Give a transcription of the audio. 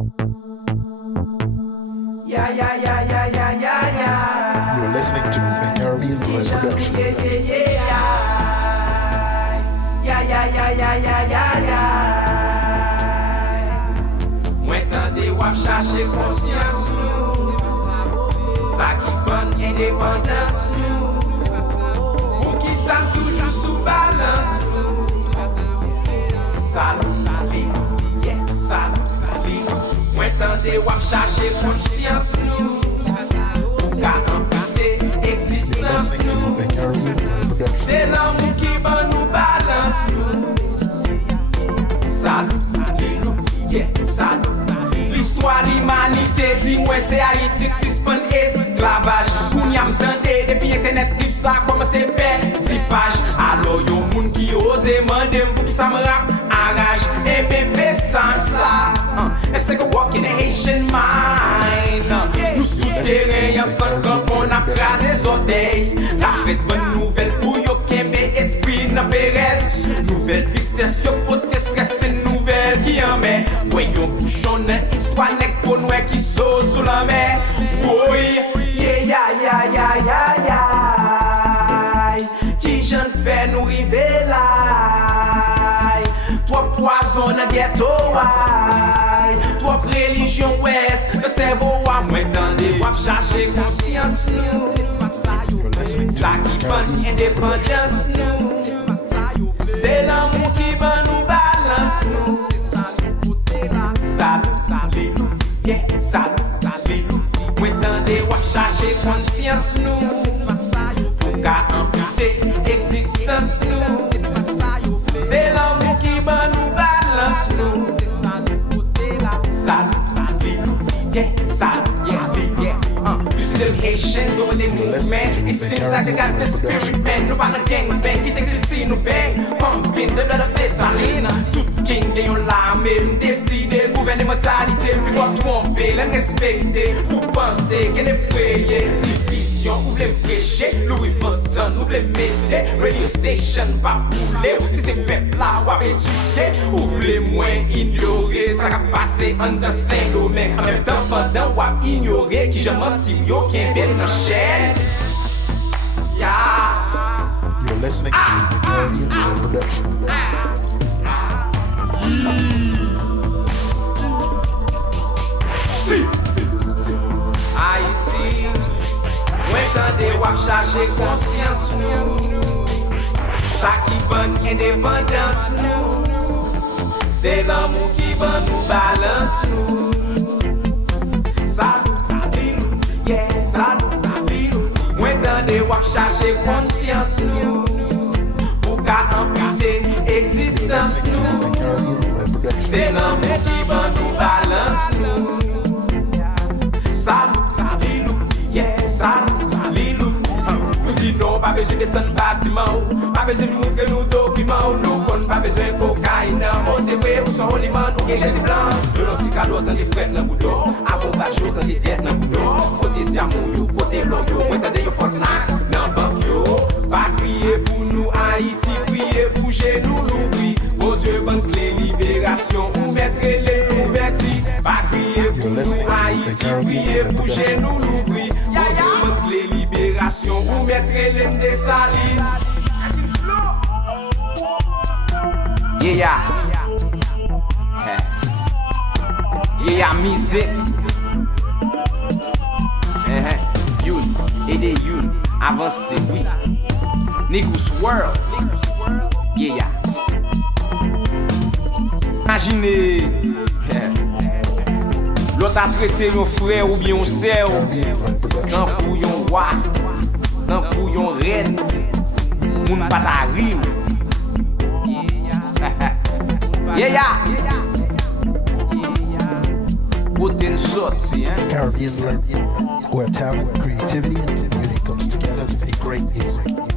You're listening to the Caribbean Blend Production. Mwen tande wap chache konsyans nou, sa ki ban indépendans nou, pou ki sa toujou sou balans nou. Salou, yeah, salou. Mwen tande wap chache konsyans nou, pou ka ampute eksistans nou. Se l'amou ki ban nou balans nou. Salou, yeah, salou. L'histoire l'humanité dit moi c'est Haïti suspend esclavage. Koun yam tande depuis internet liv ça commence petit page. Alors yon moun qui ose mandem pour qui ça me rap enrage. Et ben face time ça. Let's take a walk in the Haitian mind. Nous souterrain yon sans crampon a crasé orteils. La presse bonne nouvelle pour yo kembe esprit nan Perez. Nouvelle tristesse yo pote stress c'est nouvelle qui en met. Ouais yon bouchon nan histoire nek pour nous qui saute sous la mer. Oui, qui j'en fais nous river là. Toi poisson dans ghetto, toi religion ouest, le cerveau à moi tendez, wap chercher conscience nous. Ça qui ban indépendance nous. C'est l'amour qui ban nous balance nous. Salou, yeah, salou. Mwen tande wap chache konsyans nou, pou ka ampute eksistans nou. Se l'amou ki ban nou balans nou. Salou, yeah, salou, yeah. You see the Haitians doing their movement. It seems like they got the spirit bang. No bana gang bang, ki te kil si nou bang. Pumping the blood of Dessalines. Tout king gen yon la même décide. Gouverne mentalité, puis doit tromper, l'en respecter. Ou penser qu'elle effraye division. Ou vle prêcher, Louis Vuitton. Ou vle mette, radio station pa poule. Ou si se pep la wap éduqué. Ou vle moins ignorer. Ça ka passe under Saint-Domingue. En même temps, pendant wap ignorer qui je menti yo can't be in a shed. Yeah. You're listening to the Caribbean Blend Production. Si. Haïti, mwen tande wap chache konsyans nou. Sa ki ban indépendance nou. Se l'amour ki ban nou balance nou. Salou, yeah, salou. Mwen tande wap chache konsyans nou, pou ka ampute eksistans nou. Se l'amour ki ban nou balance nou. Salou, yeah, salou. Nou di nou pa bezwen desan batiman ou, pa bezwen mounke nou dokiman ou. Nou kon pa bezwen kokaina ou, se we ou son holiman ou gen jezi blan. De l'on ti kalo tan de fret nan boudou, avon bajo tan de tet nan boudou. Kote diamou yo, kote blon yo, mwen tande yo fort nas nan bank yo. Pa kriye pou nou Haïti, kriye pou genou l'ouvri. Bon Dieu ban clé libération, ouvertre les ouverti. Pa kriye pou nou Haïti, kriye pou genou l'ouvri. Bon Dieu ban clé libération, ouvertre les Dessalines. Yeah, music. Youn, aide youn, avance oui. Niggas world. Yeah. Imaginez, l'autre a traité nos frères ou bien on sert. Nan pou yon roi, nan pou yon reine, moun pata rim. Yeah. Kote n'sorti, Caribbean Blend, where talent, creativity, and community comes together to make great music.